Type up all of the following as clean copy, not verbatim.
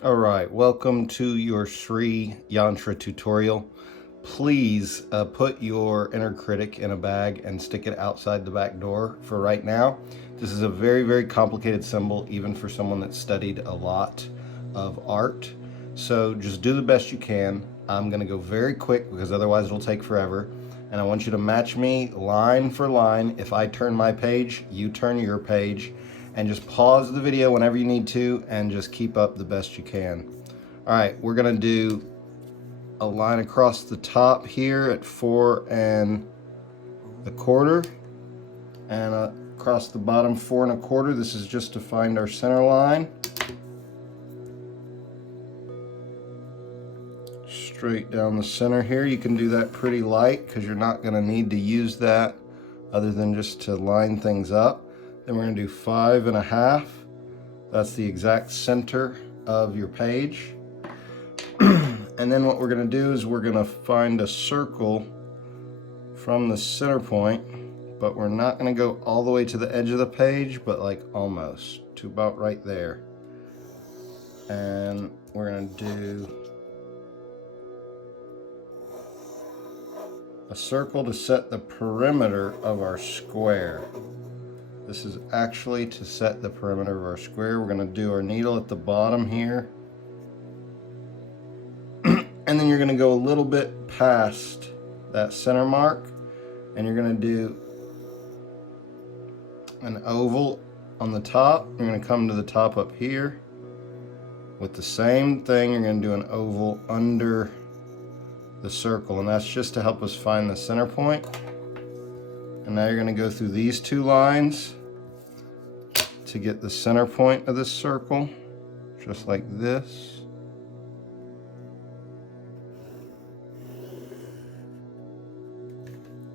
All right, welcome to your Sri Yantra tutorial. Please put your inner critic in a bag and stick it outside the back door for right now. This is a very, very complicated symbol, even for someone that studied a lot of art. So just do the best you can. I'm gonna go very quick because otherwise it'll take forever. And I want you to match me line for line. If I turn my page, you turn your page. And just pause the video whenever you need to and just keep up the best you can. All right, we're gonna do a line across the top here at 4 1/4 and across the bottom 4 1/4. This is just to find our center line. Straight down the center here. You can do that pretty light because you're not gonna need to use that other than just to line things up. Then we're going to do 5 1/2. That's the exact center of your page. And then what we're going to do is we're going to find a circle from the center point, but we're not going to go all the way to the edge of the page, but like almost to about right there. And we're going to do a circle to set the perimeter of our square. This is actually to set the perimeter of our square. We're going to do our needle at the bottom here. And then you're going to go a little bit past that center mark. And you're going to do an oval on the top. You're going to come to the top up here. With the same thing, you're going to do an oval under the circle. And that's just to help us find the center point. And now you're going to go through these two lines to get the center point of this circle, just like this.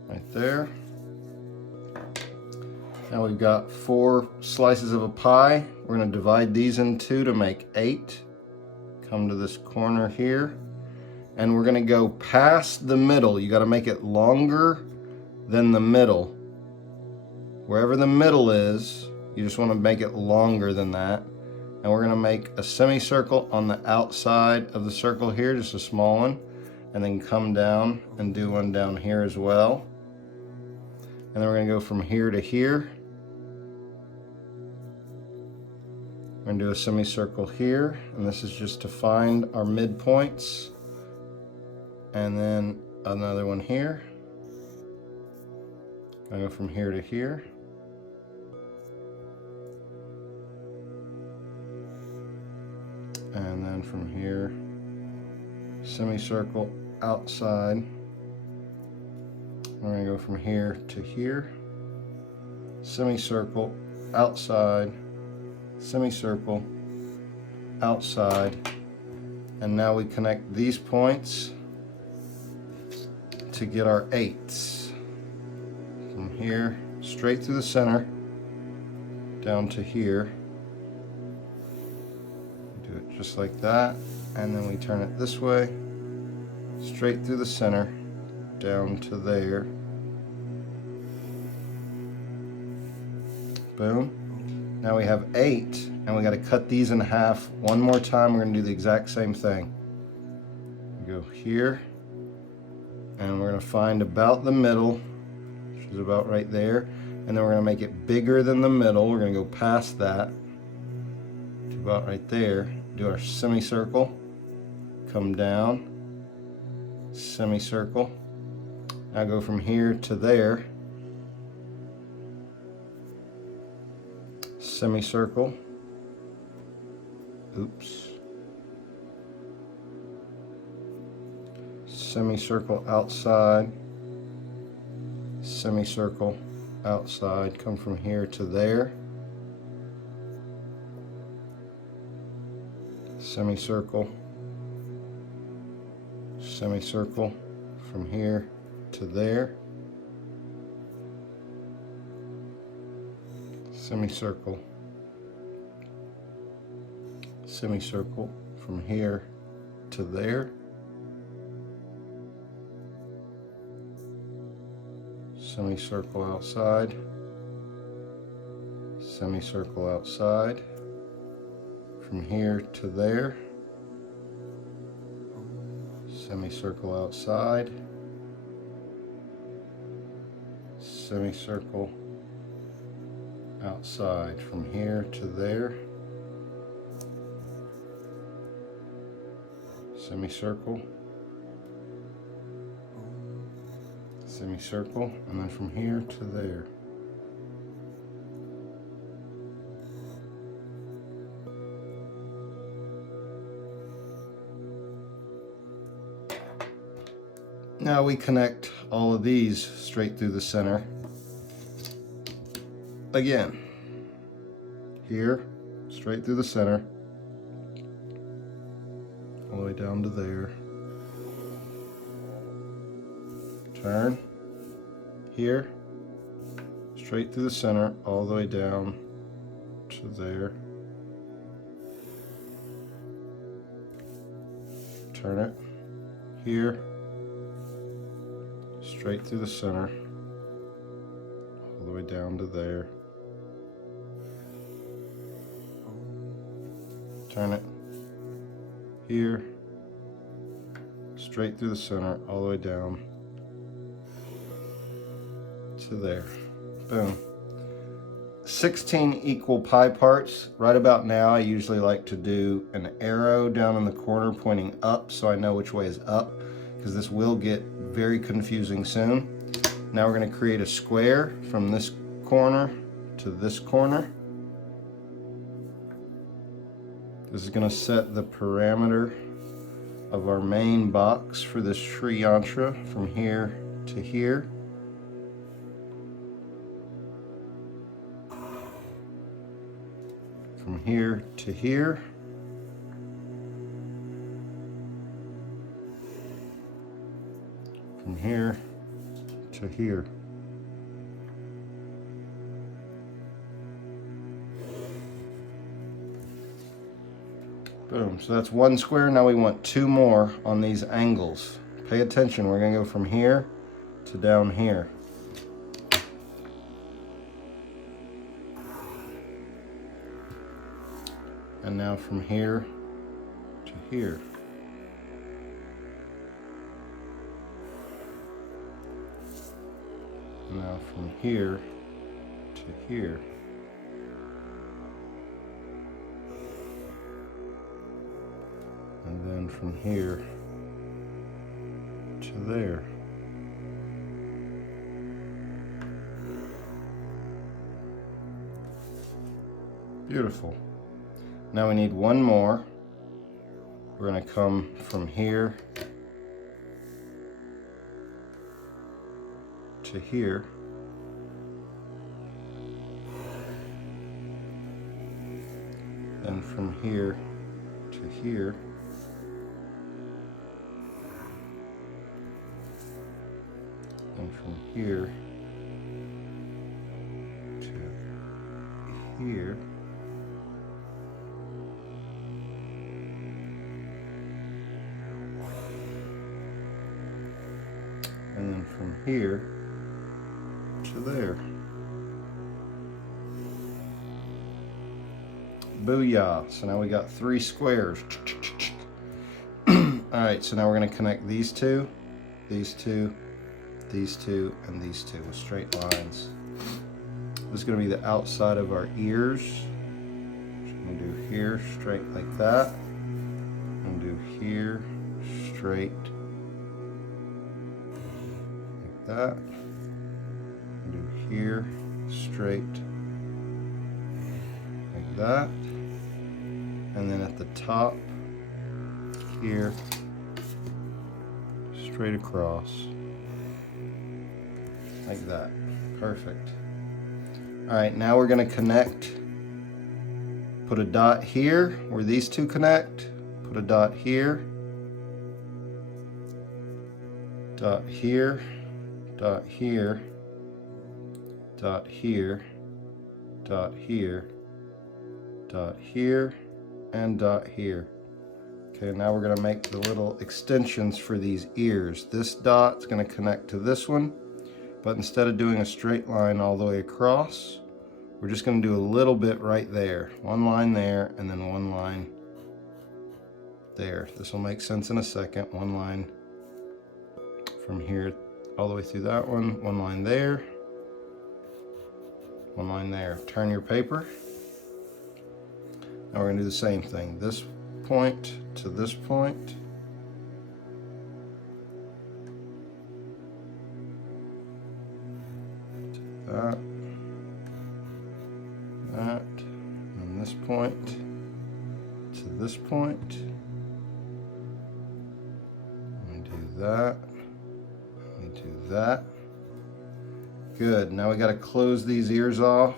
Right there. Now we've got 4 slices of a pie. We're going to divide these in 2 to make 8. Come to this corner here. And we're going to go past the middle. You got to make it longer than the middle. Wherever the middle is, you just want to make it longer than that. And we're going to make a semicircle on the outside of the circle here, just a small one. And then come down and do one down here as well. And then we're going to go from here to here. We're going to do a semicircle here. And this is just to find our midpoints. And then another one here. Going to go from here to here. And then from here, semicircle outside. We're going to go from here to here. Semicircle outside, semicircle outside. And now we connect these points to get our 8s. From here, straight through the center, down to here. Do it just like that, and then we turn it this way, straight through the center, down to there. Boom. Now we have 8, and we got to cut these in half one more time. We're going to do the exact same thing. We go here, and we're going to find about the middle, which is about right there, and then we're going to make it bigger than the middle. We're going to go past that to about right there. Do our semicircle, come down, semicircle. Now go from here to there, semicircle, oops, semicircle outside, semicircle outside, come from here to there, semicircle, semicircle, from here to there, semicircle, semicircle, from here to there, semicircle outside, semicircle outside, from here to there, semicircle outside, semicircle outside from here to there, semicircle, semicircle, and then from here to there. Now we connect all of these straight through the center. Again, here, straight through the center, all the way down to there. Turn, here, straight through the center, all the way down to there. Turn it, here, straight through the center, all the way down to there. Turn it, here, straight through the center, all the way down to there. Boom. 16 equal pie parts. Right about now, I usually like to do an arrow down in the corner pointing up so I know which way is up, because this will get very confusing soon. Now we're going to create a square from this corner to this corner. This is going to set the parameter of our main box for this Sri Yantra from here to here. From here to here. From here to here. Boom, so that's one square. Now we want two more on these angles. Pay attention, we're gonna go from here to down here. And now from here to here. Now from here to here. And then from here to there. Beautiful. Now we need one more. We're going to come from here to here. Then from here to here. And from here to here. And then from here to there. Booyah! So now we got 3 squares. Alright, so now we're going to connect these two, these two, these two, and these two with straight lines. This is going to be the outside of our ears. I'm going to do here, straight like that. I'm going to do here, straight that, and do here, straight, like that, and then at the top, here, straight across, like that. Perfect. Alright, now we're going to connect, put a dot here where these two connect, put a dot here, dot here, dot here, dot here, dot here, dot here, and dot here. Okay, now we're going to make the little extensions for these ears. This dot's going to connect to this one, but instead of doing a straight line all the way across, we're just going to do a little bit right there. One line there, and then one line there. This will make sense in a second. One line from here all the way through that one line there, one line there. Turn your paper. Now we're going to do the same thing. This point to this point. That, and this point to this point. And do that. And do that. Good. Now we got to close these ears off.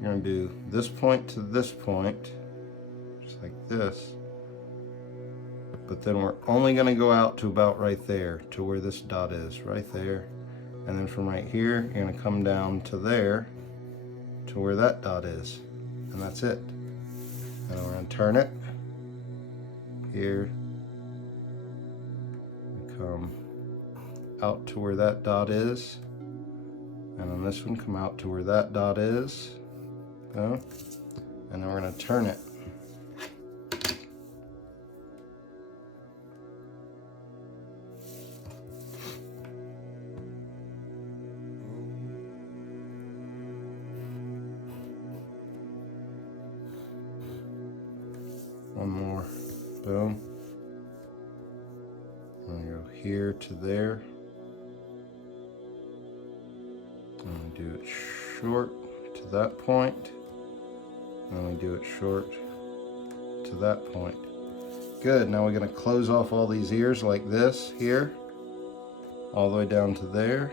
You're going to do this point to this point, just like this. But then we're only going to go out to about right there, to where this dot is, right there. And then from right here, you're going to come down to there, to where that dot is. And that's it. And we're going to turn it. Here. Come out to where that dot is. And on this one, come out to where that dot is. Boom. And then we're going to turn it. One more. Boom. And go here to there. And do it short to that point. And we do it short to that point. Good. Now we're going to close off all these ears like this here, all the way down to there.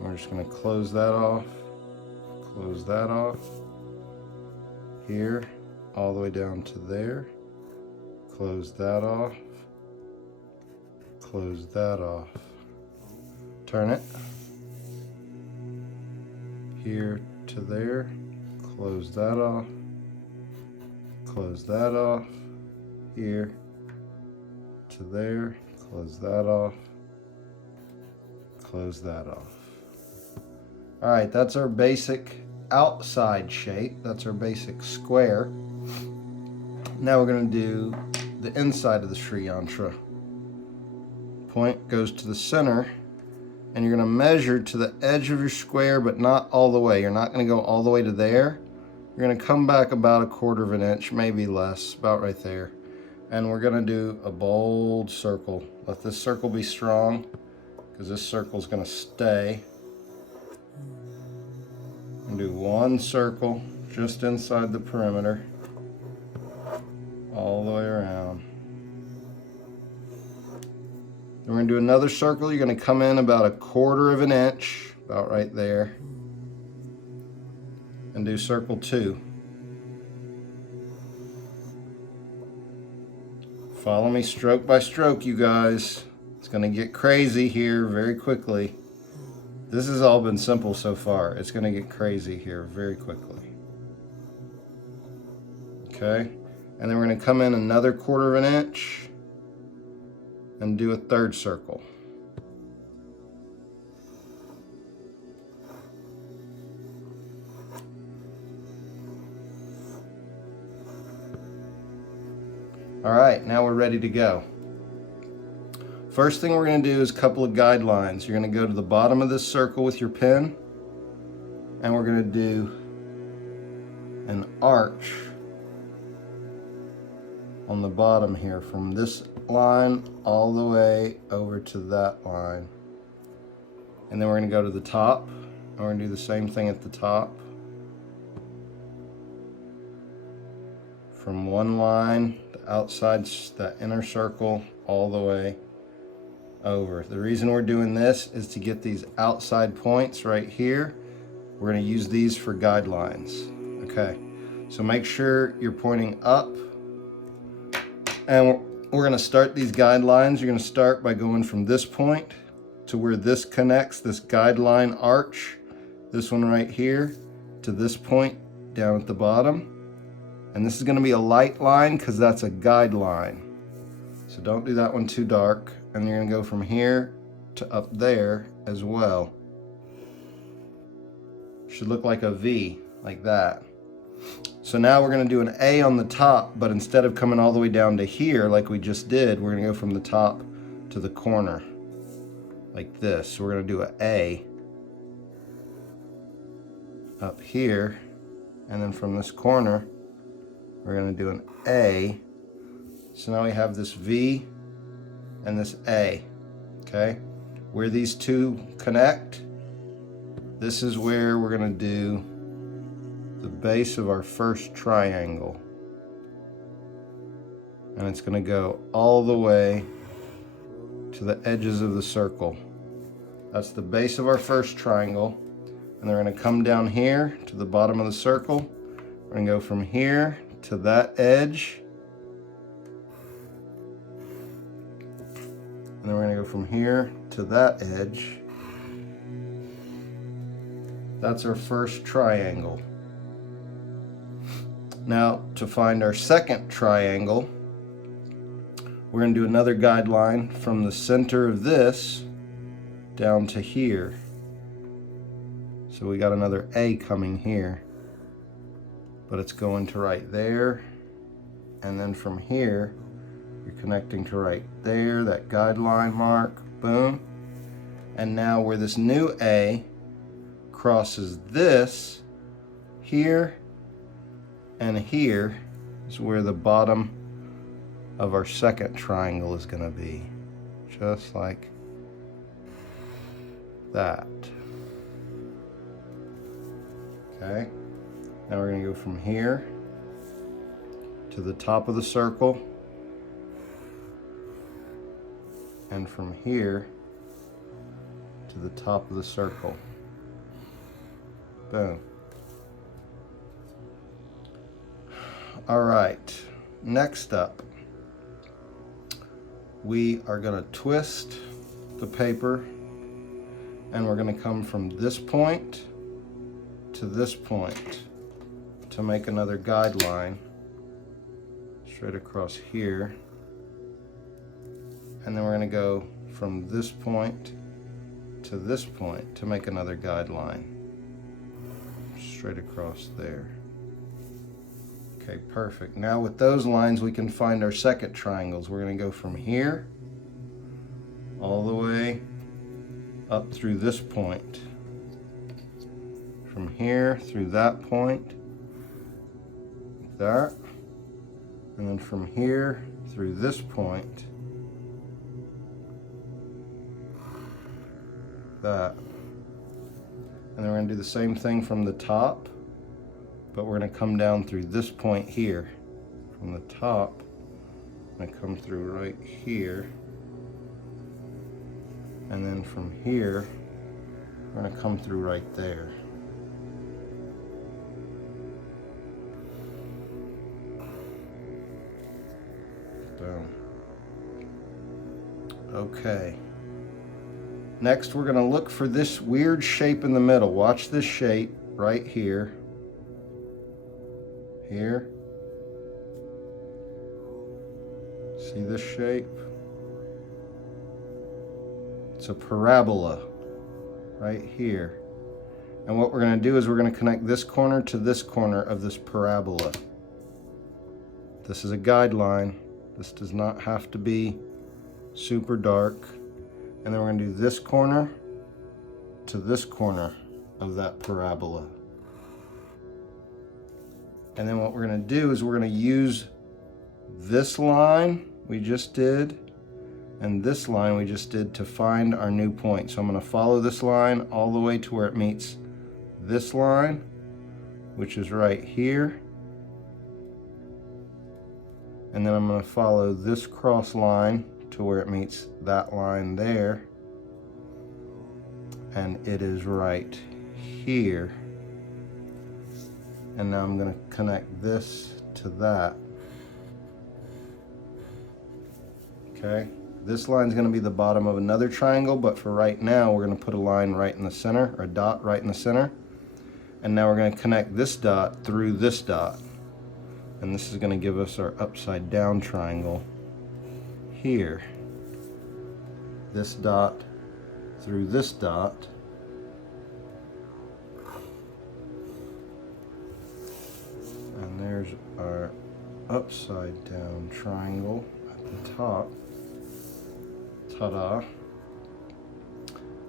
We're just going to close that off, here, all the way down to there. Close that off, close that off. Turn it. Here to there. Close that off, close that off, here to there, close that off, close that off. All right, that's our basic outside shape. That's our basic square. Now we're going to do the inside of the Sri Yantra. Point goes to the center, and you're going to measure to the edge of your square, but not all the way. You're not going to go all the way to there. You're going to come back about 1/4 of an inch, maybe less, about right there. And we're going to do a bold circle. Let this circle be strong, because this circle is going to stay. And do one circle just inside the perimeter, all the way around. Then we're going to do another circle. You're going to come in about 1/4 of an inch, about right there. And do circle 2. Follow me stroke by stroke, you guys. It's going to get crazy here very quickly. This has all been simple so far. It's going to get crazy here very quickly. Okay, and then we're going to come in another 1/4 of an inch and do a 3rd circle. All right, now we're ready to go. First thing we're going to do is a couple of guidelines. You're going to go to the bottom of this circle with your pen, and we're going to do an arch on the bottom here from this line all the way over to that line. And then we're going to go to the top, and we're going to do the same thing at the top. From one line, the outside, that inner circle, all the way over. The reason we're doing this is to get these outside points right here. We're going to use these for guidelines. Okay, so make sure you're pointing up. And we're going to start these guidelines. You're going to start by going from this point to where this connects, this guideline arch, this one right here, to this point down at the bottom. And this is going to be a light line because that's a guideline. So don't do that one too dark. And you're going to go from here to up there as well. Should look like a V, like that. So now we're going to do an A on the top, but instead of coming all the way down to here like we just did, we're going to go from the top to the corner like this. So we're going to do an A up here, and then from this corner we're going to do an A. So now we have this V and this A. Okay, where these two connect, this is where we're going to do the base of our first triangle, and it's going to go all the way to the edges of the circle. That's the base of our first triangle, and they're going to come down here to the bottom of the circle. We're going to go from here to that edge, and then we're going to go from here to that edge. That's our first triangle. Now, to find our second triangle, we're going to do another guideline from the center of this down to here. So we got another A coming here, but it's going to right there, and then from here you're connecting to right there, that guideline mark, boom. And now where this new A crosses this, here and here is where the bottom of our second triangle is going to be, just like that. Okay, now we're going to go from here to the top of the circle, and from here to the top of the circle. Boom. All right, next up, we are going to twist the paper, and we're going to come from this point to this point to make another guideline straight across here, and then we're going to go from this point to this point to make another guideline straight across there. Okay, perfect. Now with those lines we can find our second triangles. We're going to go from here all the way up through this point, from here through that point, like that, and then from here through this point, that. And then we're going to do the same thing from the top, but we're going to come down through this point here. From the top, I'm going to come through right here, and then from here we're going to come through right there. Boom. Okay. Next, we're going to look for this weird shape in the middle. Watch this shape right here. Here. See this shape? It's a parabola right here. And what we're going to do is we're going to connect this corner to this corner of this parabola. This is a guideline. This does not have to be super dark. And then we're going to do this corner to this corner of that parabola. And then what we're going to do is we're going to use this line we just did and this line we just did to find our new point. So I'm going to follow this line all the way to where it meets this line, which is right here. And then I'm going to follow this cross line to where it meets that line there, and it is right here. And now I'm going to connect this to that. Okay, this line is going to be the bottom of another triangle, but for right now we're going to put a line right in the center, or a dot right in the center. And now we're going to connect this dot through this dot, and this is going to give us our upside down triangle here. This dot through this dot, and There's our upside down triangle at the top. Ta-da.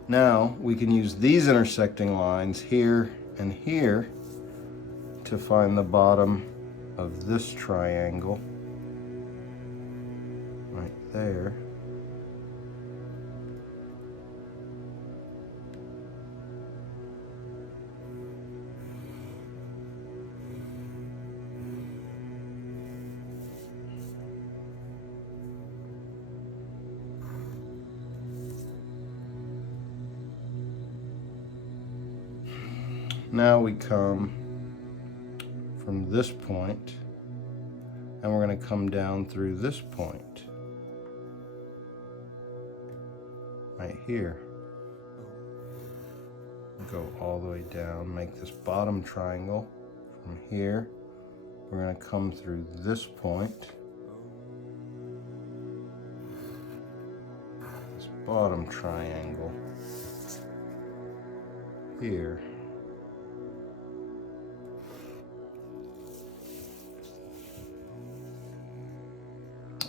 Now we can use these intersecting lines here and here to find the bottom of this triangle right there. Now we come from this point and we're going to come down through this point right here. Go all the way down, make this bottom triangle. From here we're going to come through this point, this bottom triangle here.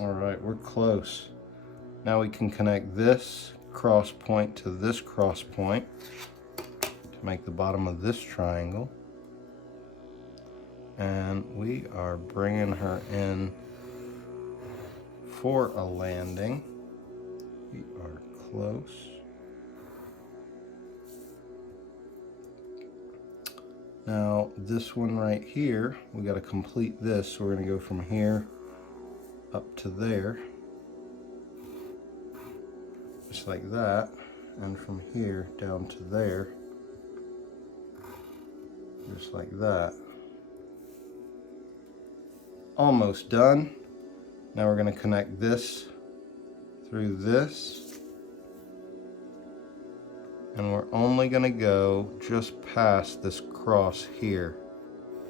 All right, we're close. Now we can connect this cross point to this cross point to make the bottom of this triangle. And we are bringing her in for a landing. We are close. Now this one right here, we got to complete this. So we're going to go from here up to there, just like that, and from here down to there, just like that. Almost done. Now we're going to connect this through this, and we're only going to go just past this cross here,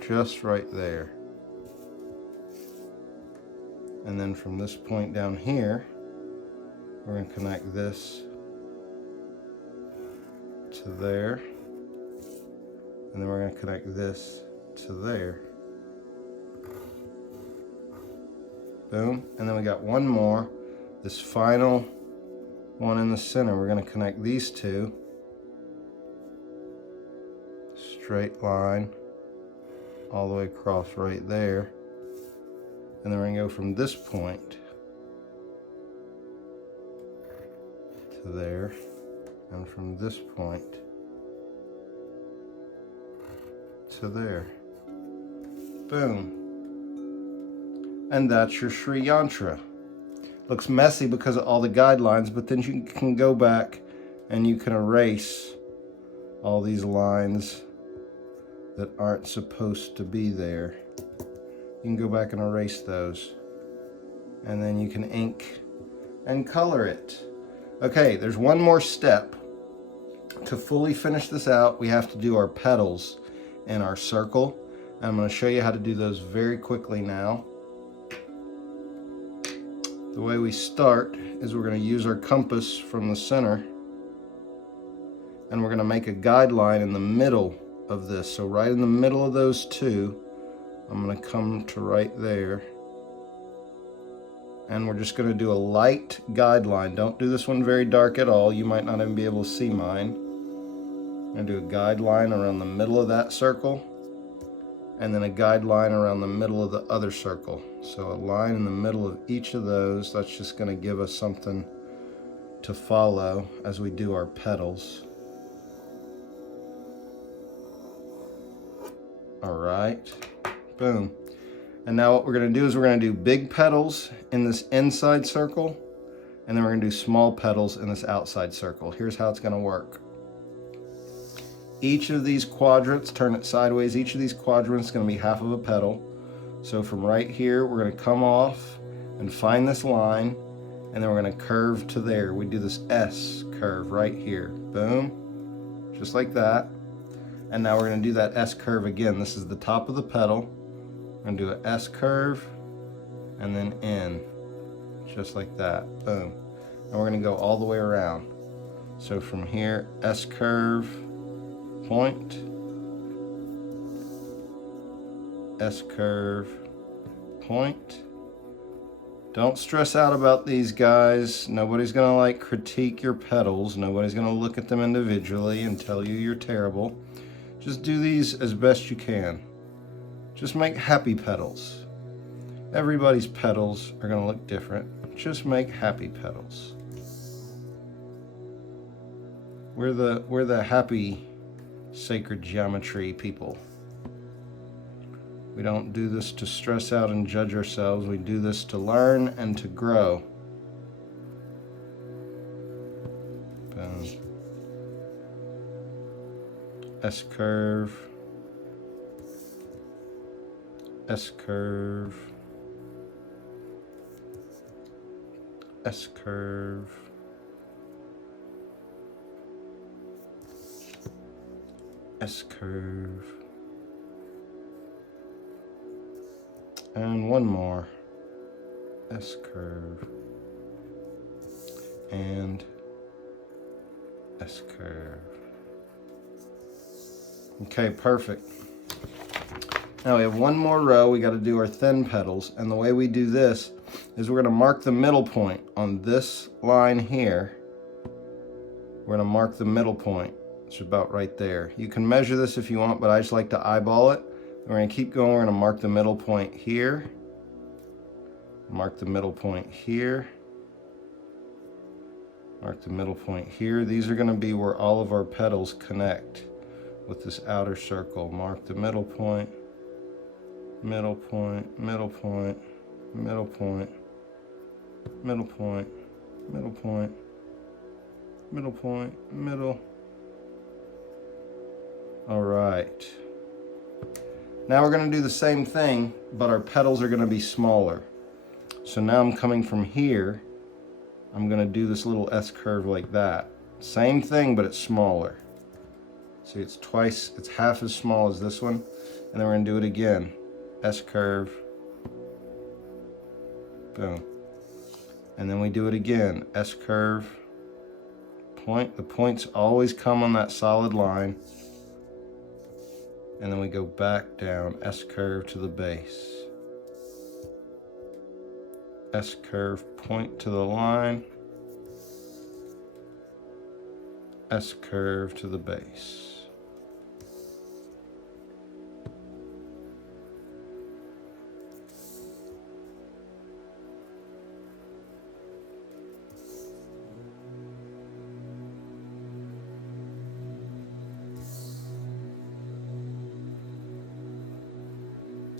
just right there. And then from this point down here, we're going to connect this to there, and then we're going to connect this to there. Boom. And then we got one more, this final one in the center. We're going to connect these two, straight line all the way across right there. And then we're going to go from this point to there, and from this point to there. Boom. And that's your Sri Yantra. Looks messy because of all the guidelines, but then you can go back and you can erase all these lines that aren't supposed to be there. You can go back and erase those, and then you can ink and color it. Okay, there's one more step. To fully finish this out, we have to do our petals in our circle. And I'm going to show you how to do those very quickly now. The way we start is we're going to use our compass from the center, and we're going to make a guideline in the middle of this. So right in the middle of those two, I'm going to come to right there, and we're just going to do a light guideline. Don't do this one very dark at all. You might not even be able to see mine. I'm going to do a guideline around the middle of that circle, and then a guideline around the middle of the other circle. So a line in the middle of each of those. That's just going to give us something to follow as we do our petals. All right. Boom. And now what we're going to do is we're going to do big petals in this inside circle, and then we're going to do small petals in this outside circle. Here's how it's going to work. Each of these quadrants, turn it sideways, each of these quadrants is going to be half of a petal. So from right here, we're going to come off and find this line, and then we're going to curve to there. We do this S curve right here. Boom. Just like that. And now we're going to do that S curve again. This is the top of the petal. We're going to do an S curve and then in, just like that. Boom. And we're going to go all the way around. So from here, S curve, point, S curve, point. Don't stress out about these guys. Nobody's gonna like critique your petals. Nobody's gonna look at them individually and tell you you're terrible. Just do these as best you can. Just make happy petals. Everybody's petals are gonna look different. Just make happy petals. We're the happy sacred geometry people. We don't do this to stress out and judge ourselves. We do this to learn and to grow. Boom. S curve. S curve. S curve. S curve. And one more. S curve. And S curve. Okay, perfect. Now we have one more row. We got to do our thin petals, and the way we do this is we're going to mark the middle point on this line here. We're going to mark the middle point. It's about right there. You can measure this if you want, but I just like to eyeball it. We're going to keep going. We're going to mark the middle point here. Mark the middle point here. Mark the middle point here. These are going to be where all of our petals connect with this outer circle. Mark the middle point, middle point, middle point, middle point, middle point, middle point, middle point, middle. All right. Now we're going to do the same thing, but our petals are going to be smaller. So now I'm coming from here. I'm going to do this little S curve like that. Same thing, but it's smaller. See, it's half as small as this one. And then we're going to do it again. S curve. Boom. And then we do it again. S curve. Point. The points always come on that solid line. And then we go back down, S curve to the base. S curve, point to the line. S curve to the base.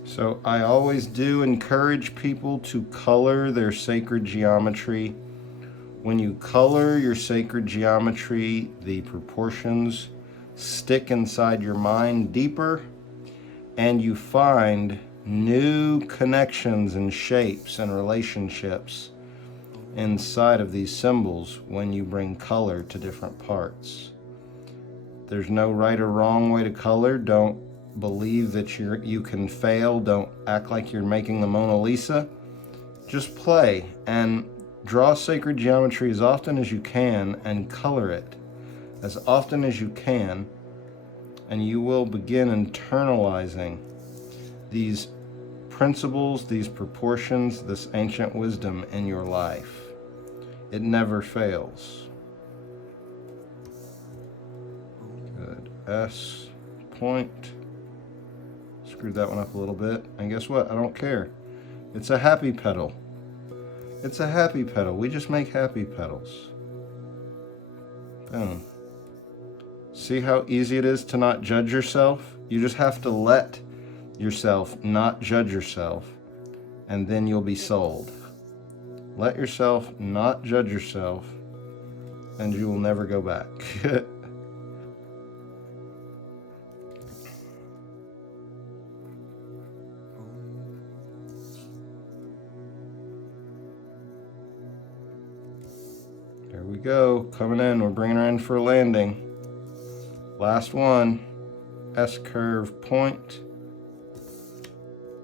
So I always do encourage people to color their sacred geometry. When you color your sacred geometry, the proportions stick inside your mind deeper, and you find new connections and shapes and relationships inside of these symbols when you bring color to different parts. There's no right or wrong way to color. Don't believe that you can fail. Don't act like you're making the Mona Lisa. Just play and draw sacred geometry as often as you can and color it as often as you can, and you will begin internalizing these principles, these proportions, this ancient wisdom in your life. It never fails. Good. S point. Screwed that one up a little bit, and guess what? I don't care. It's a happy petal. It's a happy petal. We just make happy petals. Boom. See how easy it is to not judge yourself? You just have to let yourself not judge yourself, and then you'll be sold. Let yourself not judge yourself, and you will never go back. There we go, coming in. We're bringing her in for a landing. Last one. S curve, point,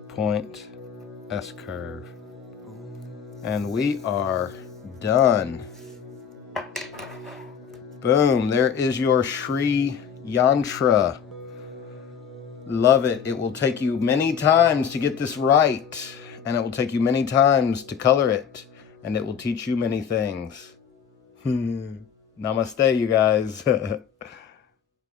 point, S curve. And we are done. Boom, there is your Sri Yantra. Love it. It will take you many times to get this right, and it will take you many times to color it, and it will teach you many things. Namaste, you guys.